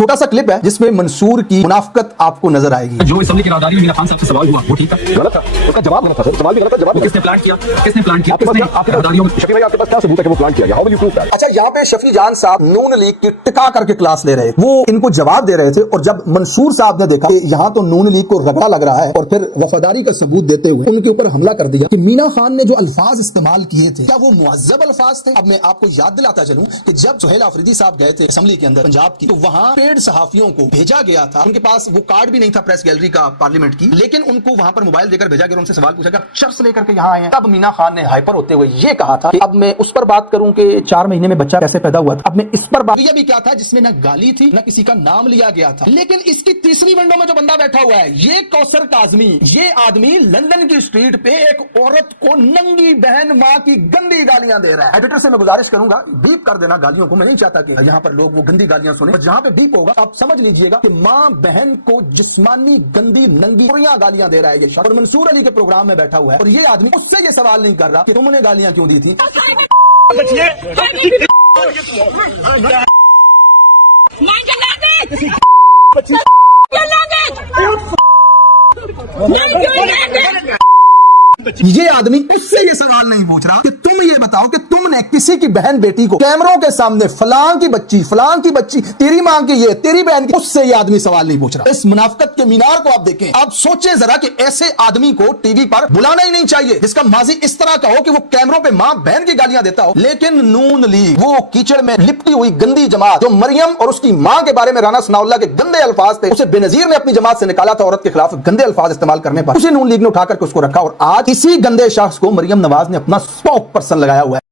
چھوٹا سا کلپ ہے جس میں منصور کی منافقت آپ کو نظر آئے گی۔ جو اسمبلی کی رازداری میں میرا خان صاحب سے سوال ہوا وہ ٹھیک ہے؟ غلط تھا، اس کا جواب غلط تھا، سوال بھی غلط تھا، جواب وہ کس نے پلان کیا؟ کس نے پلان کیا؟ آپ کے پاس شفیع بھائی آپ کے پاس کیا ثبوت ہے کہ وہ پلان کیا گیا؟ How will you proof that? اچھا، یہاں پہ شفیع جان صاحب نون لیگ کی ٹکا کر کے کلاس لے رہے تھے، وہ ان کو جواب دے رہے تھے، اور جب منصور صاحب نے دیکھا کہ یہاں تو نون لیگ کو رگڑا لگ رہا ہے، اور پھر وفاداری کا ثبوت دیتے ہوئے ان کے اوپر حملہ کر دیا کہ مینا خان نے جو الفاظ استعمال کیے تھے کیا وہ معذب الفاظ تھے؟ اب میں آپ کو یاد دلاتا چلوں کہ جب سہیل آفریدی صاحب گئے تھے اسمبلی کے اندر پنجاب کی، تو وہاں پیڈ صحافیوں کو بھیجا گیا تھا، ان کے پاس وہ کارڈ بھی نہیں تھا پریس گیلری کا پارلیمنٹ کی، لیکن ان کو وہاں پر موبائل دے کر بھیجا گیا، ان سے سوال پوچھا کہ آپ شرط لے کر کے یہاں آئے ہیں۔ تب مینا خان نے ہائپر ہوتے ہوئے یہ کہا تھا کہ اب میں اس پر بات کروں کہ 4 مہینے میں بچہ کیسے پیدا ہوا تھا، اب میں اس پر بات، یہ بھی کیا تھا جس میں نہ گالی تھی نہ کسی کا نام لیا گیا تھا۔ لیکن اس کی تیسری ونڈو میں جو بندہ بیٹھا ہوا ہے یہ کوثر کاظمی، یہ آدمی لندن کی اسٹریٹ پہ ایک عورت کو ننگی بہن ماں کی گندی گالیاں دے رہا ہے۔ ایڈیٹر سے میں گزارش کروں گا بیپ کر دینا گالیوں کو، میں نہیں چاہتا کہ یہاں پر لوگ وہ گندی گالیاں سنیں، جہاں پہ بیپ ہوگا آپ سمجھ لیجئے گا کہ ماں بہن کو جسمانی گندی ننگی گالیاں دے رہا ہے یہ شخص، اور منصور علی کے پروگرام میں بیٹھا ہوا ہے، اور یہ آدمی اس سے یہ سوال نہیں کر رہا کہ تم نے گالیاں کیوں دی تھی۔ یہ آدمی اس سے یہ سوال نہیں پوچھ رہا کہ تم یہ بتاؤ کہ تم نے کسی کی بہن بیٹی کو کیمروں کے سامنے فلاں کی بچی تیری ماں کی یہ تیری بہن کی، اس سے یہ آدمی سوال نہیں پوچھ رہا۔ اس منافقت کے مینار کو آپ دیکھیں، آپ سوچیں ذرا کہ ایسے آدمی کو ٹی وی پر بلانا ہی نہیں چاہیے جس کا ماضی اس طرح کا ہو کہ وہ کیمروں پہ ماں بہن کی گالیاں دیتا ہو۔ لیکن نون لیگ، وہ کیچڑ میں لپٹی ہوئی گندی جماعت جو مریم اور اس کی ماں کے بارے میں رانا ثناء اللہ کے گندے الفاظ تھے، اسے بے نظیر نے اپنی جماعت سے نکالا تھا عورت کے خلاف گندے الفاظ استعمال کرنے پر، اسی نون لیگ نے اٹھا کر کے اس کو رکھا، اور آج اسی گندے شخص کو مریم نواز نے اپنا اسپوک پرسن لگایا ہوا ہے۔